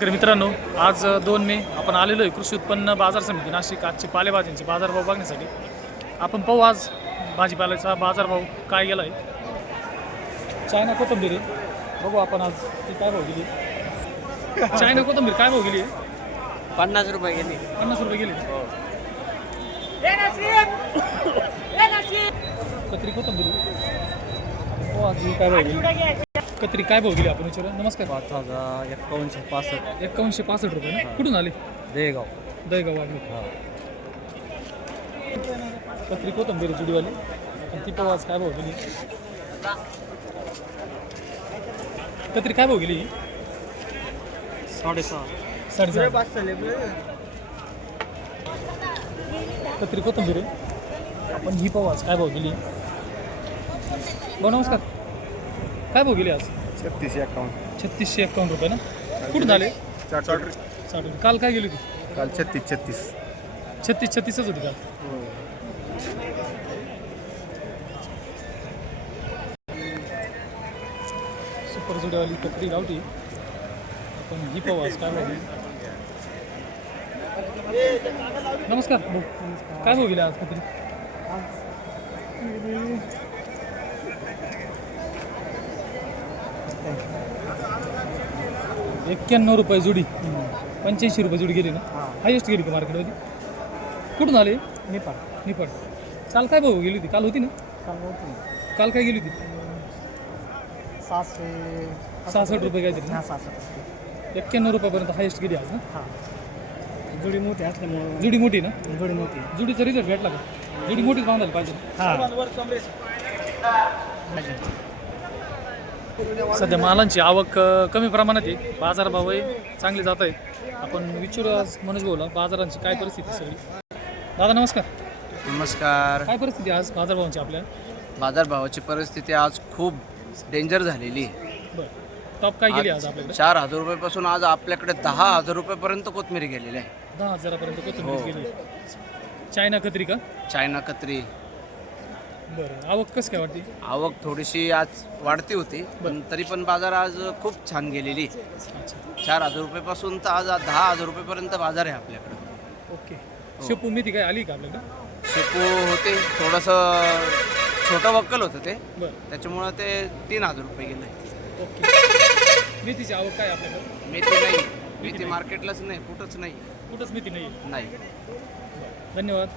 तर मित्रांनो, आज 2 मे आपण आलेलो आहे कृषी उत्पन्न बाजार समिती नाशिक. आजची पालेभाज्यांचे बाजारभाव बघण्यासाठी आपण पाहू आज भाजीपाल्याचा बाजारभाव काय गेला आहे. चायना कोथिंबीर आहे, बघू आपण आज ती काय भाव गेली. चायना कोथिंबीर काय भाव गेली आहे? 50 रुपये गेली. 50 रुपये गेली. कत्री कोथिंबीर हो, आज ही काय भाव गेली. कत्री काय भाव गेली आपण विचारू. नमस्कार. 5165. 5165 रुपये ना. कुठून आले? देगाव. दहीगाव आले. कत्री कोथिंबीर जुडीवाली आणि ती पाव आज काय भाव गेली. कत्री काय भाव गेली. 6.5. कत्री कोथिंबीर आहे आपण ही पाव आज काय भाव गेली. भाऊ नमस्कार. काय भाव गेली आज. 3651 रुपये ना. कुठून आले. 60. काल काय गेली होती. काल 36. 36 होती काल. सुपर जुड्यावाली कत्री गावठी आपण ही पाव आज काय भाव गेली. नमस्कार भाऊ. काय भाव गेली आज कत्री. 91 रुपये जुडी. 85 रुपये जुडी गेली ना. हायेस्ट गेली का मार्केटमध्ये. कुठून आले. निपाड. काल काय भाऊ गेली होती. काल होती ना. काल काय गेली होती. 66 रुपये काहीतरी. 91 रुपयापर्यंत हायेस्ट गेली आज ना. जुडी मोठी असल्यामुळे. जुडी मोठी ना. जुडी मोठी. जुडीचा रिझल्ट भेटला का. जुडी मोठीच बांधायला पाहिजे. सध्या मालांची आवक कमी प्रमाणात आहे. बाजारभावही चांगले जात आहेत. आपण विचारू आज मनोज भाऊला बाजारांची काय परिस्थिती सगळी. दादा नमस्कार. नमस्कार. काय परिस्थिती आज बाजारभावांची आपल्या. बाजारभावाची परिस्थिती आज खूप डेंजर झालेली आहे. बरं. टॉप काय गेली आज आपल्याकडे. 4,000 रुपयापासून आज आपल्याकडे 10,000 रुपयापर्यंत कोथमिरी गेलेली आहे. 10,000पर्यंत कोथिंबीर हो. गेली. चायना कत्री का. चायना कत्री. बरं. आवक कसं काय वाटते. आवक थोडीशी आज वाढती होती पण तरी पण बाजार आज खूप छान गेलेली. अच्छा. 4,000 रुपयापासून तर आज 10,000 रुपयेपर्यंत बाजार आहे आपल्याकडे. ओके. शेपू मेथी काय आली का आपल्याकडे. शेपू होते थोडंसं छोटं वक्कल होतं ते, बरं. त्याच्यामुळं ते 3,000 रुपये गेलं. ओके. मेथीची आवक काय आपल्याकडे. मेथी नाही. मेथी मार्केटलाच नाही, कुठंच नाही. कुठंच मेथी नाही. नाही. धन्यवाद.